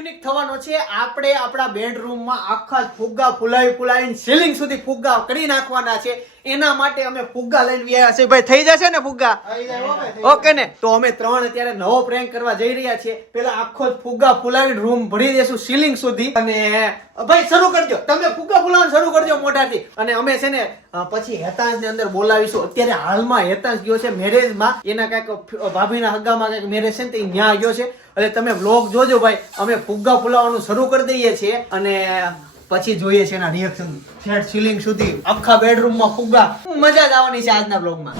Unique થવાનો છે. આપણે આપણા બેડરૂમમાં આખા ફુગ્ગા ફુલાવીને સીલિંગ સુધી ફુગ્ગા કરી નાખવાના છે. એના માટે અમે ફુગ્ગા લઈને આવ્યા છે. ભાઈ થઈ જશે ને ફુગ્ગા? ઓકે ને? તો અમે ત્રણ અત્યારે નવો પ્રેન્ક કરવા જઈ રહ્યા છીએ. પેલા આખો જ ફુગ્ગા ફુલાવીને રૂમ ભરી દેશું સીલિંગ સુધી. અને ભાઈ શરૂ કરજો, તમે ફુગ્ગા ફુલાવવાનું શરૂ કરજો મોઢાથી. અને અમે છે ને પછી હેતાંશ ને અંદર બોલાવીશું. અત્યારે હાલમાં હેતાંશ ગયો છે મેરેજમાં. એના કઈક ભાભીના હગામાં કઈક મેરેજ છે ને તે ન્યા ગયો છે. એટલે તમે વ્લોગ જોજો ભાઈ. અમે ફુગ્ગા ફુલાવવાનું શરૂ કરી દઈએ છીએ અને પછી જોઈએ છે એના રિએક્શન. સેટ સીલિંગ સુધી આખા બેડરૂમમાં ફુગ્ગા. મજા જ આવવાની છે આજના બ્લોગમાં.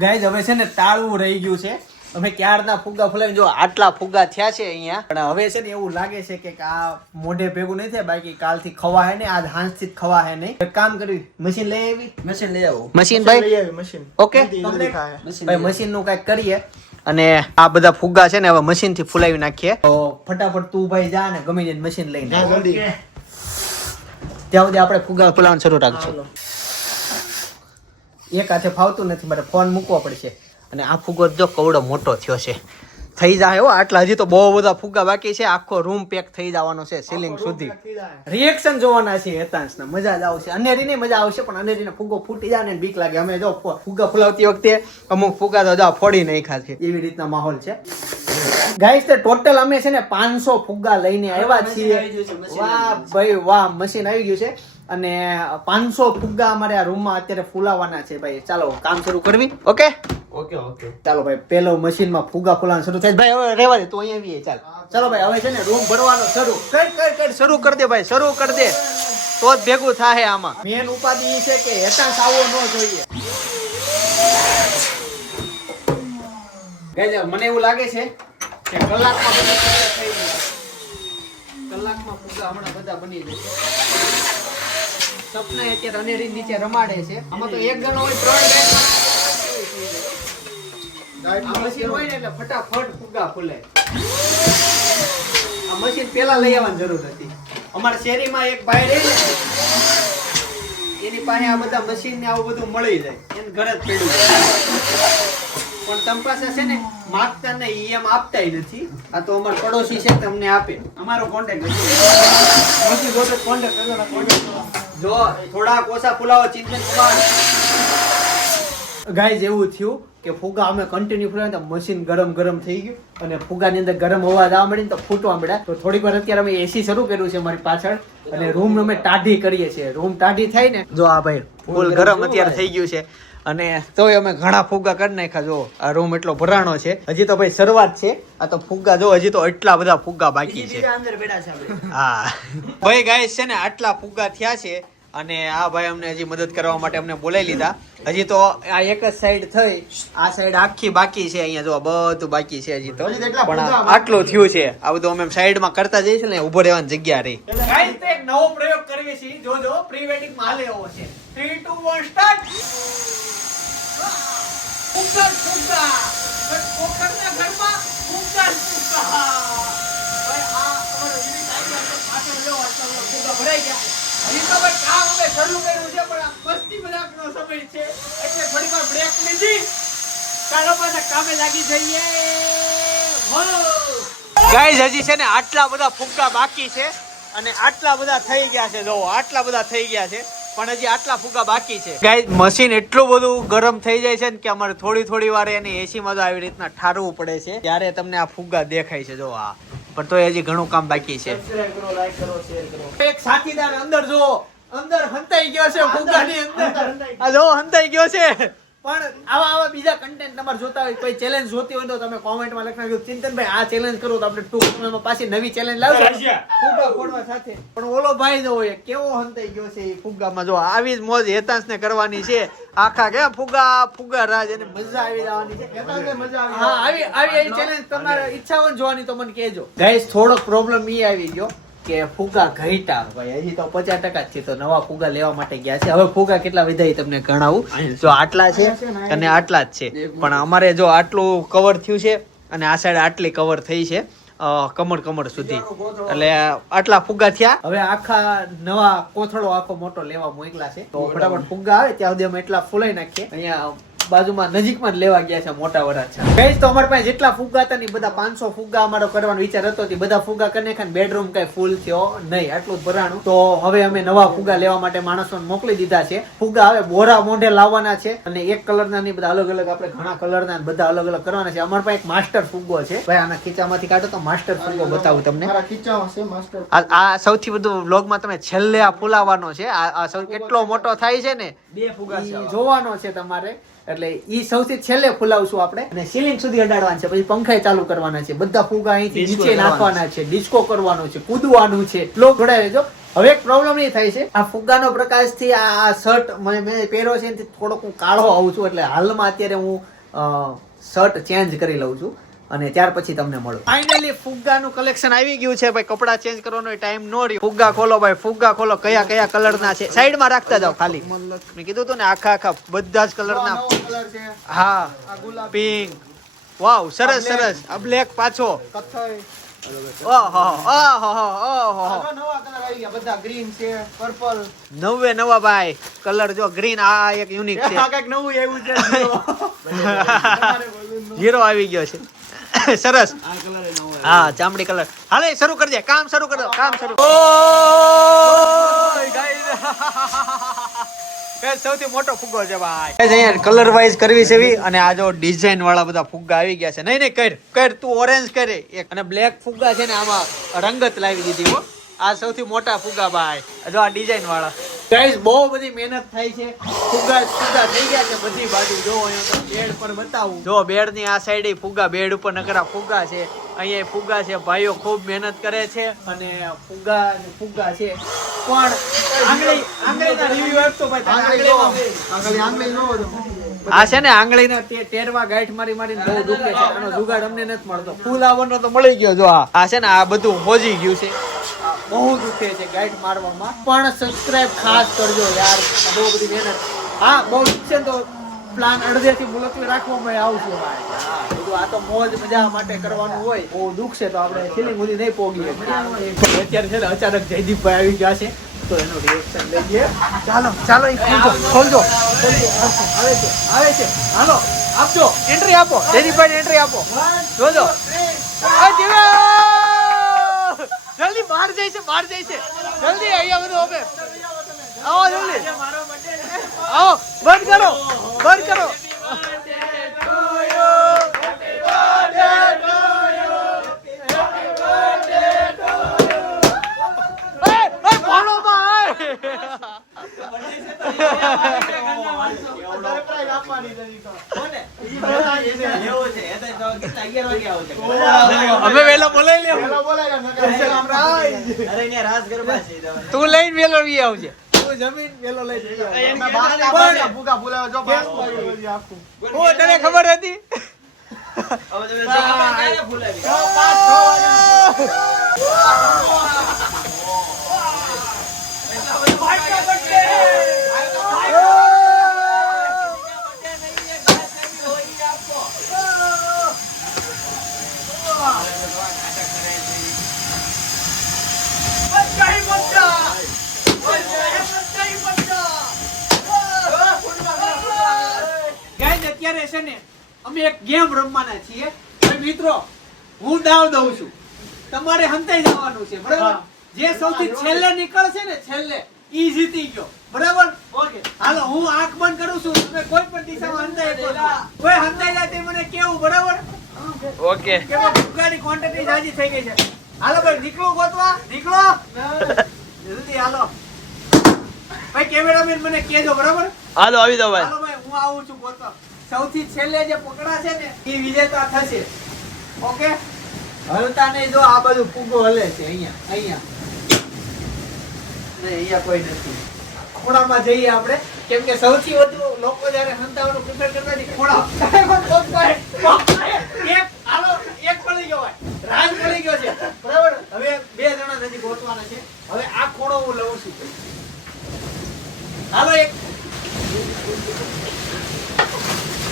ગાઈઝ હવે છે ને તાળવું રહી ગયું છે. અમે ક્યારના ફુગ્ગા ફુલાવીને જો આટલા ફુગ્ગા થયા છે અહીંયા. પણ હવે છે ને એવું લાગે છે કે આ મોઢે ભેગું નહીં થાય. બાકી કાલથી ખવા હે ને આજ હાંજથી જ ખવા હે નહીં. એક કામ કરી, મશીન લઈ આવી. મશીન લઈ આવો. મશીન ભાઈ મશીન ઓકે. ભાઈ મશીન નું કઈક કરીએ. અને આ બધા ફુગ્ગા છે ને હવે મશીન થી ફુલાવી નાખીએ. તો ફટાફટ તું ભાઈ જા ને ગમે તેને મશીન લઈને ત્યાં સુધી આપણે ફુગ્ગા ફુલાવાનું શરૂ રાખજો. એક હાથે ફાવતું નથી, મારે ફોન મૂકવો પડશે. અને આ ફુગ્ગો જો કવડો મોટો થયો છે. થઈ જાય હો આટલા. હજી તો બહુ બધા ફુગ્ગા બાકી છે. આખો રૂમ પેક થઈ જવાનો છે સીલિંગ સુધી. રિએક્શન જોવાના છે હેતાંશના. મજા જ આવશે. અનેરીને મજા આવશે પણ અનેરીને ફુગ્ગો ફૂટી જાય ને બીક લાગે. અમે જો ફુગ્ગા ફુલાવતી વખતે અમુક ફુગ્ગા તો જા ફોડી નાખ્યા છે. એવી રીતના માહોલ છે. ગાઈસ તે ટોટલ અમે છે ને 500 ફુગ્ગા લઈને આવ્યા છીએ. વાહ ભાઈ વાહ, મશીન આવી ગયું છે. અને 500 ફુગ્ગા અમારે આ રૂમમાં અત્યારે ફુલાવાના છે ભાઈ. ચાલો કામ શરૂ કરવી. ઓકે ઓકે ઓકે ચાલો ભાઈ. પેલો મશીનમાં ફુગ્ગા ફુલાવાનું શરૂ થાય. ભાઈ હવે રહેવા દે, તું અહીંયા આવીએ. ચાલ ચાલો ભાઈ હવે છે ને રૂમ ભરવાનો શરૂ કર શરૂ કરી દે ભાઈ. શરૂ કરી દે તો જ ભેગું થાય. આમાં મેન ઉપાધિ એ છે કે હેતાંશ આવવો ન જોઈએ. ગાઈસ મને એવું લાગે છે કે કલાકમાં ફુગ્ગા હમણાં બધા બની જશે. સપના અત્યારે અનેરી નીચે રમાડે છે. આમાં તો એક જણો હોય 3 આ મશીન હોય ને એટલે ફટાફટ ફુગ્ગા ફૂલે. આ મશીન પેલા લઈ આવવાની જરૂર હતી. અમારા શેરીમાં એક ભાઈ રહે ને એની પાસે આ બધા મશીન ને આવું બધું મળી જાય. એને ઘરે જ પડ્યું પણ તમ પાસે છે ને માગતા નહીં, એમ આપતાય નથી. આ તો અમારા પડોશી છે તમને આપે. અમારો કોન્ટેક્ટ નથી જોતો. કોન્ટેક્ટ કરજો. જો થોડા ઓછા ફુલાવો ચિંતન કુમાર. ગાઈઝ એવું થયું કે ફુગા અમે કન્ટિન્યુ ફુલાવ્યા તો મશીન ગરમ થઈ ગયું. અને ફુગાની અંદર ગરમ અવાજ આવવા માંડી તો ફૂટવા માંડ્યા. તો થોડીક વાર અત્યારે અમે એસી શરૂ કર્યું છે મારી પાછળ. અને રૂમ અમે ટાઢી કરીએ છીએ. રૂમ ટાઢી થાય ને જો આ ભાઈ ફૂલ ગરમ અત્યારે થઈ ગયું છે. અને તોય અમે ઘણા ફુગ્ગા કરી નાખ્યા. જો આ રૂમ એટલો ભરાણો છે. હજી તો ભાઈ શરૂઆત છે. આ તો ફુગ્ગા જો હજી તો એટલા બધા ફુગ્ગા બાકી છે. હા ભાઈ ગાઈસ છે ને આટલા ફુગ્ગા થયા છે. અને આ ભાઈ અમને હજી મદદ કરવા માટે અમને બોલાવી લીધા. હજી તો આ એક જ સાઈડ થઈ, આ સાઈડ આખી બાકી છે. અહીંયા જો બધું બાકી છે હજી તો. પણ આટલું થયું છે. આ બધું અમે સાઈડમાં કરતા જઈશું ને ઉભો રહેવાની જગ્યા રહી. ગાઈસ તો એક નવો પ્રયોગ કરીએ છીએ. જોજો પ્રી વેડિંગ માં હાલે એવો છે. 3 2 1 સ્ટાર્ટ. ફુગ્ગા કોકરના ઘરમાં ફુગ્ગા. ભાઈ આ અમારો યુનિટ આઈડિયા પાછળ જો આટલા ફુગ્ગા ભરાઈ ગયા. હજી તો ભાઈ કામ અમે શરૂ કર્યું છે પણ આ મસ્તી મજાકનો સમય છે એટલે થોડી વાર બ્રેક લીધી. ચાલો પાછા કામે લાગી જઈએ. ગાઈઝ હજી છે ને આટલા બધા ફુગ્ગા બાકી છે. અને આટલા બધા થઈ ગયા છે. જો આટલા બધા થઈ ગયા છે પણ હજી આટલા ફુગ્ગા બાકી છે. ગાઈઝ મશીન એટલું બધું ગરમ થઈ જાય છે ને કે અમારે થોડી વાર એને એસી માં આવી રીતના ઠારવું પડે છે ત્યારે તમને આ ફુગ્ગા દેખાય છે. જો આ પણ તો હજી ઘણું કામ બાકી છે. એક સાથીદાર અંદર જો અંદર હંતાઈ ગયો છે ફુગ્ગાની અંદર. આ જો હંતાઈ ગયો છે. પણ આવા બીજા કન્ટેન્ટ તમારે જોતા હોય, કોઈ ચેલેન્જ જોતી હોય તો તમે કોમેન્ટમાં લખી નાખજો. ચિંતનભાઈ આ ચેલેન્જ કરો તો આપણે ટૂંક સમયમાં પાછી નવી ચેલેન્જ લાવશું ફુગ્ગા ફોડવા સાથે. પણ ઓલો ભાઈ જો હોય કેવો હંતાઈ ગયો છે એ ફુગ્ગામાં. જો આવી જ મોજ હેતાંશને કરવાની છે. આખા કે ફુગ્ગા રાજ એને મજા આવી જવાની છે. હા આવી ચેલેન્જ તમારે ઈચ્છા હોય જોવાની તો મને કહેજો. ગાઈસ થોડોક પ્રોબ્લેમ ઈ આવી ગયો કે ફુગ્ગા ઘટ્યા ભાઈ. હજી તો 50% જ છે. તો નવા ફુગ્ગા લેવા માટે ગયા છે. હવે ફુગ્ગા કેટલા વિધાય તમને ગણાવું. જો આટલા છે અને આટલા જ છે. પણ અમારે જો આટલું કવર થયું છે અને આ સાઈડ આટલી કવર થઈ છે કમર સુધી. એટલે આટલા ફુગ્ગા થયા. હવે આખા નવા કોથળો આખો મોટો લેવા મોકલા છે. તો ફટાફટ ફુગ્ગા આવે ત્યાં સુધી અમે એટલા ફુલાઈ નાખીએ. અહીંયા બાજુમાં નજીકમાં જ લેવા ગયા છે મોટા વરાછા. ગાઈસ તો અમારા પાસે જેટલા ફુગ્ગા હતા ને બધા 500 ફુગ્ગા અમારો કરવાનો વિચાર હતો. તે બધા ફુગ્ગા કરીને ખાન બેડરૂમ કઈ ફૂલ થયો નહીં, આટલું જ ભરાણું. તો હવે અમે નવા ફુગ્ગા લેવા માટે માણસોને મોકલી દીધા છે. ફુગ્ગા હવે બોરા મોઢે લાવવાના છે અને એક કલરના નહીં, બધા અલગ અલગ આપણે ઘણા કલરના બધા અલગ અલગ કરવાના છે. અમારા પાસે એક માસ્ટર ફુગ્ગો છે ભાઈ, આના ખીચામાંથી કાઢો તો માસ્ટર ફુગ્ગો બતાવું તમને. આ સૌથી વધુ વ્લોગમાં તમે છેલ્લે આ ફૂલાવાનો છે. આ કેટલો મોટો થાય છે ને 2 ફુગ્ગા જોવાનો છે તમારે, એટલે ઈ સૌથી છેલ્લે ફૂલાવશું આપણે. અને સીલિંગ સુધી અડાડવાનું છે, પછી પંખા ચાલુ કરવાના છે, બધા ફુગ્ગા અહીંથી નીચે નાખવાના છે, ડિસ્કો કરવાનો છે, કૂદવાનું છે. લોક જોડાઈ રહેજો. હવે એક પ્રોબ્લેમ એ થાય છે, આ ફુગ્ગાનો પ્રકાશથી આ શર્ટ મેં પહેર્યો છે થોડોક હું કાળો આવું છું, એટલે હાલમાં અત્યારે હું શર્ટ ચેન્જ કરી લઉં છું અને ત્યાર પછી તમને મળું. ફાઇનલી ફુગ્ગાનું કલેક્શન આવી ગયું છે ભાઈ. કપડા ચેન્જ કરવાનો ટાઈમ નો રહ્યો. ફુગ્ગા ખોલો ભાઈ, ફુગ્ગા ખોલો. કયા કયા કલરના છે સાઈડમાં રાખતા જાવ ખાલી. મેં કીધું હતું ને આખા બધા જ કલરના. હા, પિંક, વાવ, સરસ સરસ. આ બ્લેક પાછો, નવે નવા ભાઈ કલર. જો ગ્રીન, આ એક યુનિક છે. હીરો આવી ગયો છે, સરસ. હા, ચામડી કલર. હાલે શરૂ કરી દે, કામ શરૂ કરી દો, કામ શરૂ. સૌથી મોટો ફુગ્ગો છે ભાઈ. અહીંયા કલર વાઇઝ કરવી છે અને આ જો ડિઝાઇન વાળા બધા ફુગ્ગા આવી ગયા છે. નહીં નહીં, કર તું ઓરેન્જ કરે એક. અને બ્લેક ફુગ્ગા છે ને આમાં રંગત લાવી દીધી હો. આ સૌથી મોટા ફુગ્ગા ભાઈ, જો આ ડિઝાઇન વાળા. ગાઈસ બહુ બધી મહેનત થાય છે. ફુગ્ગા થઈ ગયા છે બધી બાજુ. જો અહીંયા બેડ પર બતાવું, જો બેડ ની આ સાઈડે ફુગ્ગા, બેડ ઉપર નકરા ફુગ્ગા છે. અહીંયા ફુગ્ગા છે. ભાઈઓ ખૂબ મહેનત કરે છે અને ફુગ્ગા છે. પણ આંગળીના રિવ્યુ આપતો ભાઈ. આ છે ને આંગળીના ટેરવા ગાંઠ મારીને બહુ દુખે છે. આનો જુગાડ અમને નથી મળતો. ફૂલ આવવાનો તો મળી ગયો. જો આ છે ને આ બધું હોજી ગયું છે. બહુ દુખે છે ગાઈડ મારવામાં. પણ સબસ્ક્રાઇબ ખાસ કરજો યાર, બહુ બધી મહેનત. હા, બહુ છે તો પ્લાન અડધેથી મુલતવી રાખવામાં આવશે ભાઈ. બધું આ તો મોજ મજા માટે કરવાનું હોય. બહુ દુખ છે તો આપણે સીલિંગ સુધી નહીં પોગીએ. અત્યારે છે ને અચાનક જયદીપભાઈ આવી ગયા છે તો એનું રિએક્શન લઈએ. ચાલો ખોલજો. આવે છે. હાલો આપજો, એન્ટ્રી આપો. જયદીપભાઈ એન્ટ્રી આપો. જોજો જલ્દી બહાર જાય છે. જલ્દી અહીંયા બધું હવે આવો, જલ્દી આવો. બંધ કરો. અમે વેલો બોલાવી તું લઈને વેલો વી આવજે. જમીન વેલો લઈ તને ખબર હતી. અત્યારે છે ને અમે એક ગેમ રમવાના છીએ મિત્રો. હું દાવ દઉં છું, તમારે હંતાઈ જવાનું છે બરાબર. જે સૌથી છેલ્લે નીકળશે ને છેલ્લે ઈ જીતી ગયો બરાબર. ઓકે હાલો, હું આંખ બંધ કરું છું. તમે કોઈ પણ દિશામાં હંતાઈ શકો. કોઈ હંતાઈ જાય તે મને કેવું બરાબર. ઓકે કેવો ફુગ્ગાની ક્વોન્ટિટી જાજી થઈ ગઈ છે. હાલો ભાઈ નીકળો ગોતવા, નીકળો જલ્દી. હાલો ભાઈ કેમેરામેન મને કહેજો બરાબર. હાલો આવી જાવ ભાઈ. હાલો ભાઈ હું આવું છું ગોતવા. સૌથી છેલ્લે જે પકડાશે ને એ વિજેતા થશે. ઓકે હલતા નહીં. જો આ બધું ફુગ્ગો હલે છે. અહીંયા નહીં, અહીંયા કોઈ નથી. ખોડામાં જઈએ આપણે, કેમ કે સૌથી વધુ લોકો જયારે હંતાવાનું પ્રિફર કરતા હોય ખોડા. એક પડી ગયો ભાઈ, રાજ પડી ગયો છે બરાબર. હવે 2 જણા નથી ગોતવાના છે. હવે આ ખોડો હું લઉં છું. હાલો એક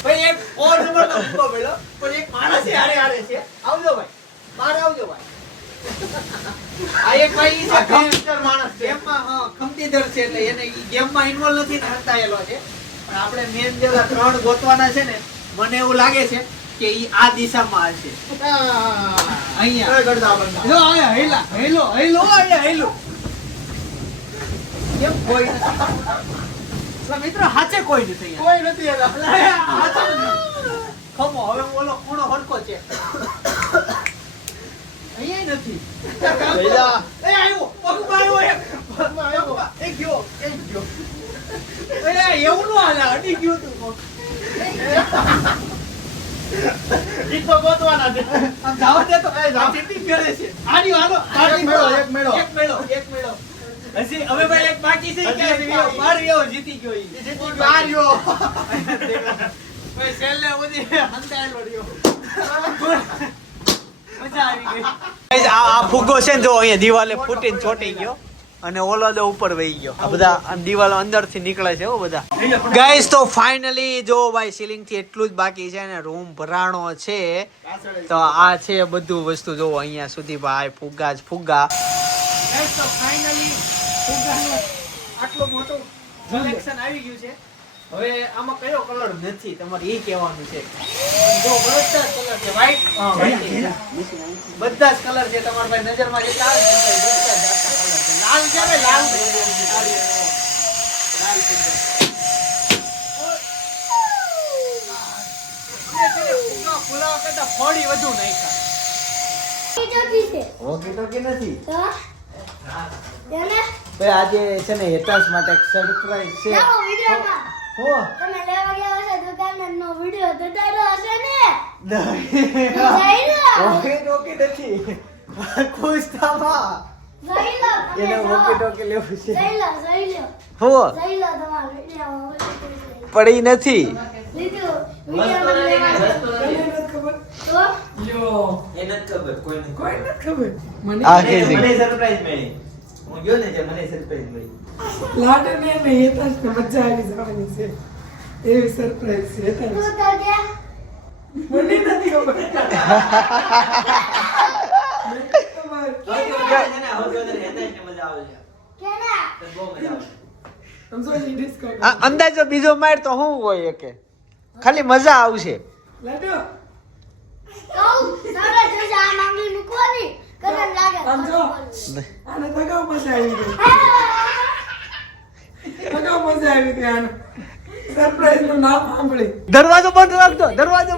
ભાઈ, એક ઓર નંબર નો ફુગ્ગો મળ્યો પણ એક માણસ હારે છે. આવજો ભાઈ, બહાર આવજો ભાઈ. આ એક ભાઈ છે ખમતીધર માણસ છે. ગેમમાં ખમતીધર છે એટલે એને ગેમમાં ઇન્વોલ્વ નથી ને હંતાયેલો છે. પણ આપણે મેન જે 3 ગોતવાના છે ને, મને એવું લાગે છે કે ઈ આ દિશામાં હશે. અહીંયા જો આયા હેલા હેલો હેલો આયા હેલો. કેમ કોઈ નથી? મિત્રો હાચે કોઈ નથી. કોઈ નથી. ખમો હવે ઓલો ખૂણો હરકો છે. અહીંયા નથી. એ આવ્યો પગમાં આવ્યો એક ગયો. એવું નો હાલે અડી ગયું તું. ઈ તો ગોતવાના છે. આમ જાવ દે તો ચીટી ફેરે છે. આની હાલો એક મેળો. હજી હવે ભાઈ એક બાકી છે કે બાર ગયો જીતી ગયો ઈ. બાર ગયો. ભાઈ છેલ્લે બધી હંતાયેલો રહ્યો. મજા આવી ગઈ. આ ફુગ્ગો છે ને જો અહીંયા દિવાલે ફૂટીને ચોટી ગયો અને ઓલો દો ઉપર વહી ગયો. આ બધા આમ દિવાલો અંદરથી નીકળે છે હો બધા. ગાઈસ તો ફાઇનલી જો ભાઈ સીલિંગ થી એટલું જ બાકી છે ને રૂમ ભરાણો છે. તો આ છે બધું વસ્તુ જો અહીંયા સુધી ભાઈ ફુગ્ગા જ ફુગ્ગા. ગાઈસ તો ફાઇનલી ફુગ્ગાનો આટલો મોટો કલેક્શન આવી ગયું છે. હવે આમાં કયો કલર નથી તમારે એ કહેવાનું છે. જો બધા જ કલર છે વ્હાઈટ બધા જ કલર છે તમારા ભાઈ નજરમાં જેટલા આવે બધા જ કલર છે. લાલ છે ભાઈ લાલ ફુલાવા કરતા ફોડી વધુ નાખ્યા. ઓકે નથી ભાઈ આજે છે ને હેતાશ માટે એક સરપ્રાઈઝ છે. હો તમે લેવા ગયા હશે દુકાનનો વિડિયો દતાડો હશે ને. ઓકે નથી ખુશ થાવા. એને ઓકે ટોકે લેવું છે. હો પડી નથી. આ કે મને સરપ્રાઈઝ મળી. હું ગયો ને જે મને સરપ્રાઈઝ મળી. લાડને ને હેતાશ ને મજા આવી જવાની છે. એવી સરપ્રાઈઝ છે હેતાશ. મને નથી ખબર. અંદાજો બીજો માર તો શું હોય કે ખાલી મજા આવશે. લાડુ આને તગાવ મજા આવી ગઈ. આને સરપ્રાઈઝ નું નામ સાંભળી. દરવાજો બંધ રાખજો. દરવાજો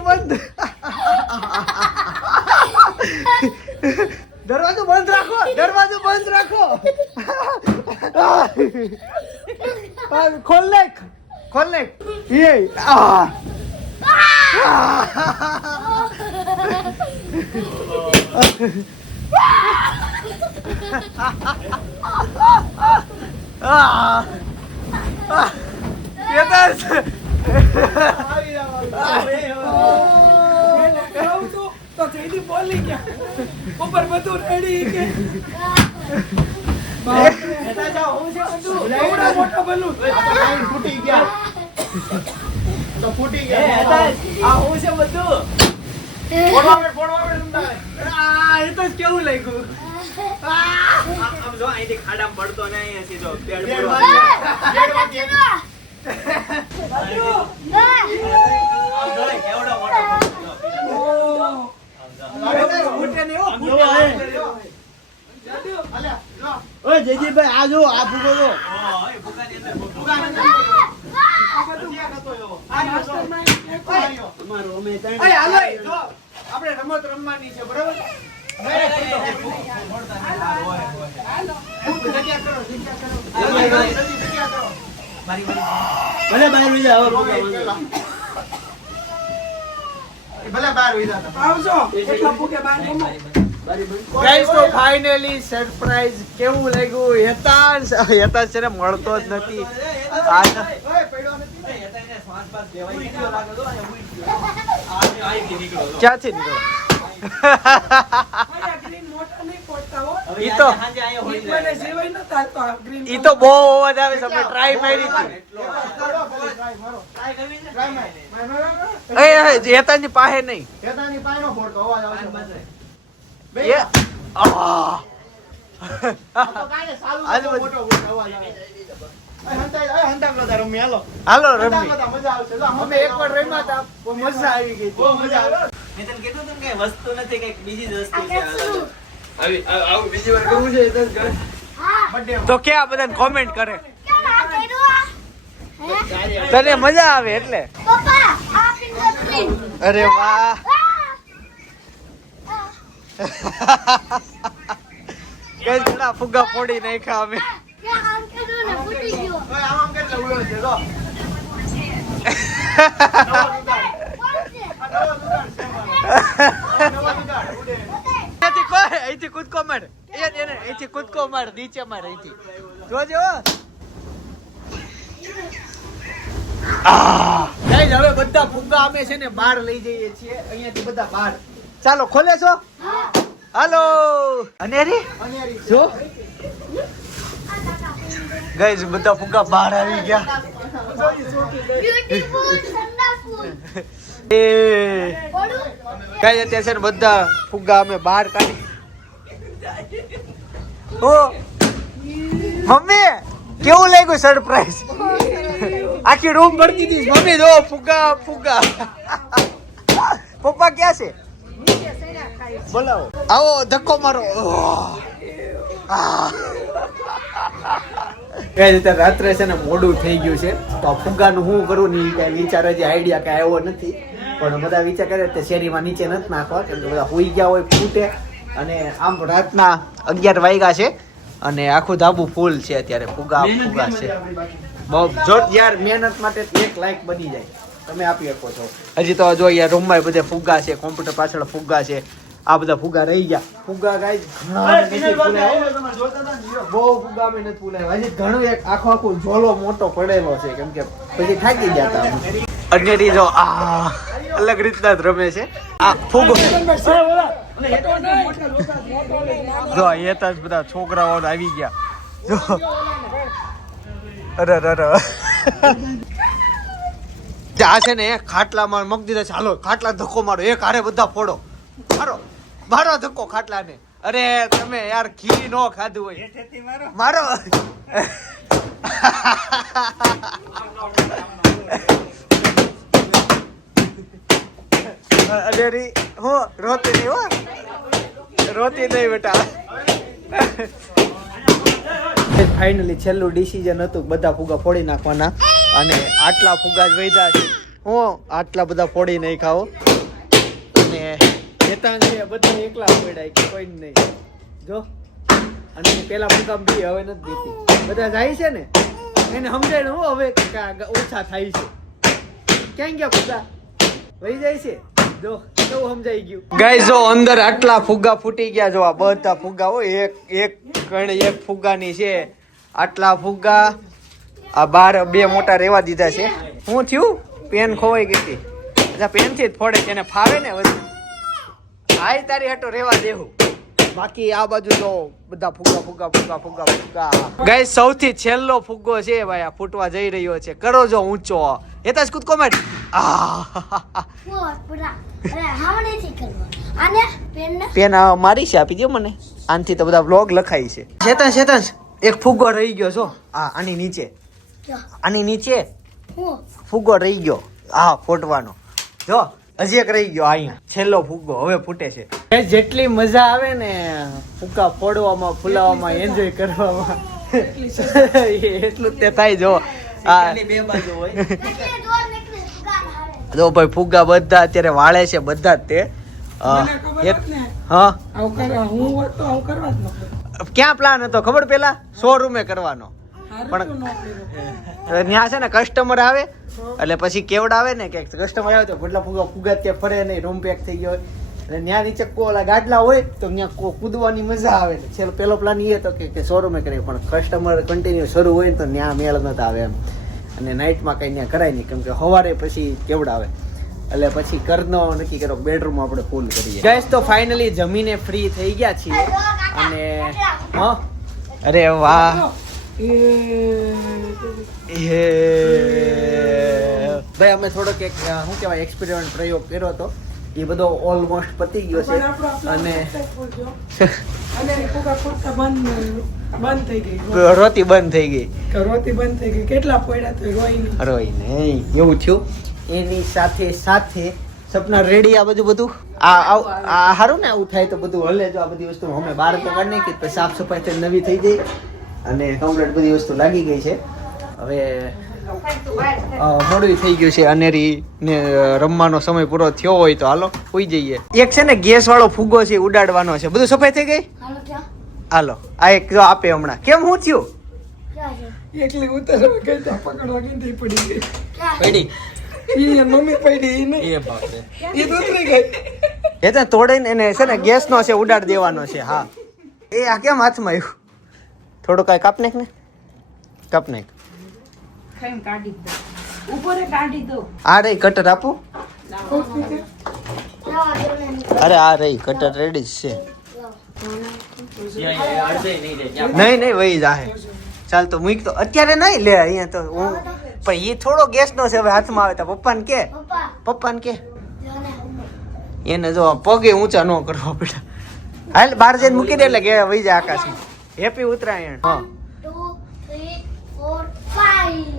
બંધ રાખો. દરવાજો બંધ રાખો. ખોલ નાખ. એ તો જઈદી બોલી ગયા ઉપર બધું રેડી કે એતા જાઓ હું છે બધું એવડા મોટા બલૂન ફૂટી ગયા. તો ફૂટી ગયા. આ હું છે બધું ફોડવા આ એ તો કેવું લાગ્યું. આમ જો અહીંથી ખાડામાં પડતો ને અહીંયા સીધો પેડ પડવા. કેવડો મોટો ઓય જયદીપભાઈ આ જો આ ફૂગો જો. આપણે રમત રમવાની છે બરાબર. ગાઈસ તો ફાઇનલી સરપ્રાઈઝ કેવું લાગ્યું. હેતાશ છે ને મળતો જ નથી. ક્યાંથી નીકળો? ઈ તો બહુ અવાજ આવે છે. અમે ટ્રાય મારી હતી. હેતાની પાસે નહીં. હેતાની પાસે નો ફોડતો અવાજ આવે છે. હાલો રમી મજા આવશે અમે એકવાર રમ્યા હતા બહુ મજા આવી ગઈ બહુ મજા આવે મેં તને કીધું તું કે વસ્તુ નથી કઈક બીજી જ વસ્તુ છે આવું બીજી વાર કરવું છે તો જ બર્થડે તો કે આ બધાને કોમેન્ટ કરે તને મજા આવે એટલે અરે વાહ કઈ ઘણા ફુગ્ગા ફોડી નાખ્યા અમે આમ કેટલા ઉડો છે જો અહીંથી કોઈ અહીંથી કૂદકો માર એને અહીંથી કૂદકો માર નીચે માર અહીંથી જોજો ગાઈસ હવે બધા ફુગ્ગા અમે છે ને બહાર લઈ જઈએ છીએ અહીંયાથી બધા બહાર ચાલો ખોલે છો હાલો અનેરી જો ગાઈસ બધા ફુગ્ગા બહાર આવી ગયા ગાઈસ અત્યારે છે ને બધા ફુગ્ગા અમે બહાર કાઢી ઓ મમ્મી કેવું લાગ્યું સરપ્રાઈઝ આખી રૂમ ભરતી હતી મમ્મી જો ફુગ્ગા ફુગ્ગા પપ્પા ક્યાં છે બોલાવો આવો ધક્કો મારો રાત્રે છે ને મોડું થઈ ગયું છે તો ફુગ્ગાનું શું કરું ને કઈ વિચાર હજી આઈડિયા કઈ આવ્યો નથી પણ બધા વિચાર કરે તે શેરીમાં નીચે નથી નાખવા કેમ કે બધા હુઈ ગયા હોય ફૂટે અને આમ રાતના 11 વાગ્યા છે અને આખું ધાબુ ફૂલ છે અત્યારે ફુગ્ગા ફુગ્ગા છે બહુ જોર યાર મહેનત માટે 1 લાખ બની જાય તમે આપી શકો છો હજી તો જો યાર રૂમમાં બધે ફુગ્ગા છે કોમ્પ્યુટર પાછળ ફુગ્ગા છે આ બધા ફુગ્ગા રહી ગયા ફુગ્ગા ગાઈસ ઘણા નથી ફૂલાય બહુ ફુગ્ગા અમે નથી ફૂલાય હજી ઘણું એક આખો આખો ઝોલો મોટો પડેલો છે કેમ કે પછી થાકી ગયા હતા અન્યરી જો આ અલગ રીતના જ રમે છે આ ફુગ્ગો જો એ તો બધા છોકરાઓ આવી ગયા જો અરે આ છે ને ખાટલામાં મગ દીધા ચાલો ખાટલા ધક્કો મારો એક હારે બધા ફોડો મારો ધક્કો ખાટલાને અરે તમે યાર ઘી નો ખાધું હોય મારો અરે રી હો રોતી નહીં હો રોતી નહીં બેટા ફાઇનલી છેલ્લું ડિસિઝન હતું બધા ફુગા ફોડી નાખવાના અને આટલા ફુગા જ વધ્યા છે હું આટલા બધા ફોડી નહીં ખાઓ અને હેતાન છે બધા એકલા ફોડાય કે કોઈ નહીં જો અને પેલા ફુગા બી હવે નથી દેતી બધા જાય છે ને એને સમજાય ને હું હવે ઓછા થાય છે ક્યાં ગયા ફુગા વહી જાય છે જો કેવું સમજાઈ ગયું ગાઈસ જો અંદર આટલા ફુગ્ગા ફૂટી ગયા જો આ બધા ફુગ્ગા હોય એક ફુગ્ગાની છે આટલા ફુગ્ગા આ બાર બે મોટા રેવા દીધા છે શું થયું પેન ખોવાઈ ગઈ હતી અચ્છા પેન થી જ ફોડે તેને ફાવે ને વધુ હાય તારી હટો રેવા દેવું બાકી આ બાજુ તો બધા ફુગ્ગા ગાઈસ સૌથી છેલ્લો ફુગ્ગો છે ભાઈ આ ફૂટવા જઈ રહ્યો છે કરો જો ઊંચો એતાજ કૂદકો માર પેન મારી છે આપી દો મને આનથી તો બધા વ્લોગ લખાય છે શેતાન એક ફુગ્ગો રહી ગયો છો આની નીચે ફુગ્ગો રહી ગયો હા ફૂટવાનો જો હજી એક રહી ગયો અહીંયા છેલ્લો ફુગ્ગો હવે ફૂટે છે જેટલી મજા આવે ને ફુગ્ગા ફોડવામાં ફૂલાવામાં એન્જોય કરવામાં એટલું તે થાય જો બે બાજુ હોય જો ભાઈ ફુગ્ગા બધા અત્યારે વાળે છે બધા જ તે ક્યાં પ્લાન હતો ખબર પેલા શોરૂમે કરવાનો પણ ત્યાં છે ને કસ્ટમર આવે એટલે પછી કેવડાવે ને કે કસ્ટમર આવે તો કેટલા ફુગા ત્યાં ફરે નહીં રૂમ પેક થઈ ગયો એટલે ત્યાં નીચે ઓલા ગાડલા હોય તો ત્યાં કૂદવાની મજા આવે છેલ્લો પેલો પ્લાન એ હતો કે શોરૂમે કરીએ પણ કસ્ટમર કન્ટિન્યુ શરૂ હોય ને તો ત્યાં મેળ નતા આવે એમ અને નાઇટમાં કઈ ત્યાં કરાય નહીં કેમ કે સવારે પછી કેવડાવે એટલે પછી કરનો નક્કી કરો બેડરૂમ આપણે ફૂલ કરીએ ગાઈસ તો ફાઇનલી જમીને ફ્રી થઈ ગયા છીએ અને હા અરે વાહ ભાઈ અમે થોડોક એક શું કહેવાય એક્સપેરિમેન્ટ પ્રયોગ કર્યો હતો એ બધો ઓલમોસ્ટ પતી ગયો છે. પણ આપણો અને successful ગયો. અને એની ફુગા ફૂટતા બંધ થઈ ગઈ. રોતી બંધ થઈ ગઈ. રોતી બંધ થઈ ગઈ. કેટલા પડ્યા તો રોઈ નહીં. રોઈ નહીં એવું થયું. એની સાથે સાથે સપના રેડી આ બધું આ સારું ને આવું થાય તો બધું હલે. જો આ બધી વસ્તુ અમે બહાર તો કાઢી નાખી પછી સાફ સફાઈ થઈ નવી થઈ ગઈ અને કમ્પ્લીટ બધી વસ્તુ લાગી ગઈ છે. હવે મોડું થઈ ગયું છે. અનેરી ને રમવાનો સમય પૂરો થયો હોય તો હાલો સુઈ જઈએ. એક છે ને ગેસ વાળો ફુગ્ગો છે ઉડાડવાનો છે. બધું સફાઈ થઈ ગઈ. હાલો આ એક જો આપે હમણાં. કેમ શું થયું? એકલી ઉતારવા ગઈ તો પકડવા ગઈ તો પડી ગઈ. પડી ઈ મમ્મી પડી ઈ નહીં. એ બાપરે ઈ તો ઉતરી ગઈ. એ તો તોડીને એને છે ને ગેસનો છે ઉડાડ દેવાનો છે. હા એ આ કેમ હાથમાં આવ્યું? થોડું કાંઈ કાપ નાખ ને. કાપ નાખ. આ રહી કટર આપું. અરે આ રહી કટર રેડી જ છે. નહીં વહી જાહે. ચાલ તો મૂક તો અત્યારે નહીં લે અહીંયા તો હું પણ એ થોડો ગેસનો છે હવે હાથમાં આવે તો પપ્પાને કે એને જો પગે ઊંચા ન કરવા બેટા. હાલ બહાર જઈને મૂકી દે એટલે કે વહી જાય આકાશમાં. હેપી ઉત્તરાયણ. હા 2, 3, 4, 5.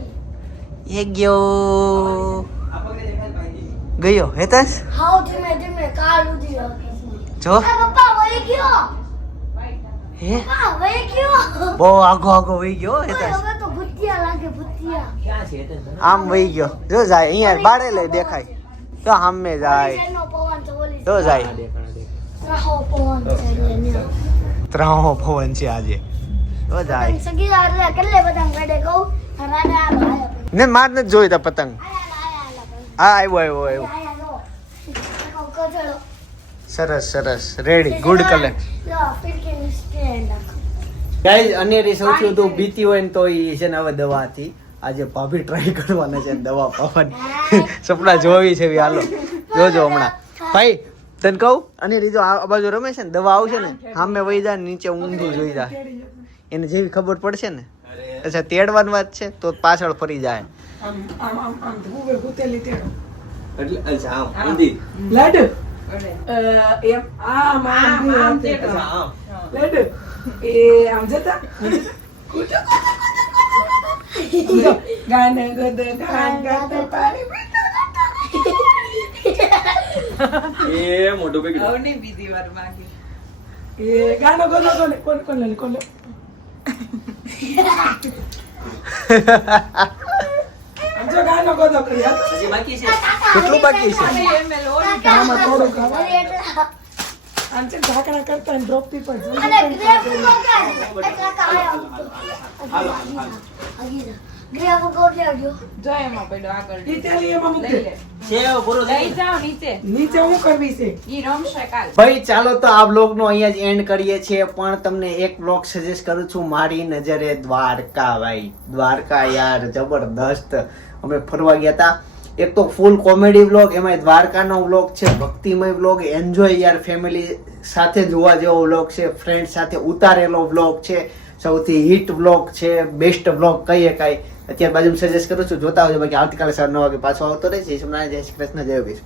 એ ગયો હેતાશ. હાઉ ધીમે કાલ ઉડી રહ્યો. જો પપ્પા વહી ગયો. હે પપ્પા વહી ગયો. બહુ આગો વહી ગયો હેતાશ. હવે તો ભૂતિયા લાગે ભૂતિયા. આમ વહી ગયો. જો જાય અહીંયા બારે લઈ દેખાય તો સામે જાય એનો પવન તો ઓલી તો જાય. રાહો પવન છે ને. ત્રાહો પવન છે આજે તો જાય. સગી આ કેટલે બધા ગડે કહું રાને આ ભાઈ ને માર નથી જોઈ તા પતંગ. હા આવ્યો સરસ રેડી ગુડ કલેક્ટ. ગાઈઝ અનેરી સૌથી વધુ બીતી હોય ને તો એ છે ને હવે દવાથી આજે ભાભી ટ્રાય કરવાના છે દવા પાવાની. સપના જોવી છે હાલો જોજો હમણાં. ભાઈ તને કહું અનેરી જો આ બાજુ રમે છે ને દવા આવશે ને સામે વહી જાય નીચે ઊંધું જોઈ જાય એને જેવી ખબર પડશે ને અચ્છા તેડવાની વાત છે તો પાછળ ફરી જાય. આમ ધૂવે ભૂતેલી તેડો. એટલે અચ્છા આમ ઊંધી. લાડુ એમ આમ તેડો. લાડુ એ આમ જતા ગાને ગદ ગાન ગાતો પાણી એ મોટું પકડ્યું. એ ગાનો ગદો કોને જો ગાનો ગદો કરી હાલ. હજી બાકી છે. કેટલું બાકી છે? આમાં થોડું ખાવા આમ છે ઢાંકણા કરતા ડ્રોપ થી પણ અને ગ્રેપ કો કાય એટલા કાય ગ્રેપ કો ગયો. ઇટાલી એમાં મૂકી દે. સેવ પૂરો થઈ ગયો. નીચે હું કરવી છે ભાઈ ચાલો તો આ બ્લોગ નો અહીંયા જ એન્ડ કરીએ છીએ પણ તમને એક બ્લોગ સજેસ્ટ કરું છું મારી નજરે દ્વારકા. ભાઈ દ્વારકા યાર જબરદસ્ત. અમે ફરવા ગયા હતા. એક તો ફૂલ કોમેડી વ્લોગ એમાં દ્વારકાનો વ્લોગ છે ભક્તિમય વ્લોગ એન્જોય યાર ફેમિલી સાથે જોવા જેવો વ્લોગ છે ફ્રેન્ડ સાથે ઉતારેલો વ્લોગ છે સૌથી હિટ વ્લોગ છે બેસ્ટ વ્લોગ કહીએ કાંઈ અત્યારે બાજુ સજેસ્ટ કરું છું જોતા આવજો બાકી આવતીકાલે 9 વાગે પાછો આવતો રહેશે. જય શ્રી કૃષ્ણ જય યોગેશ.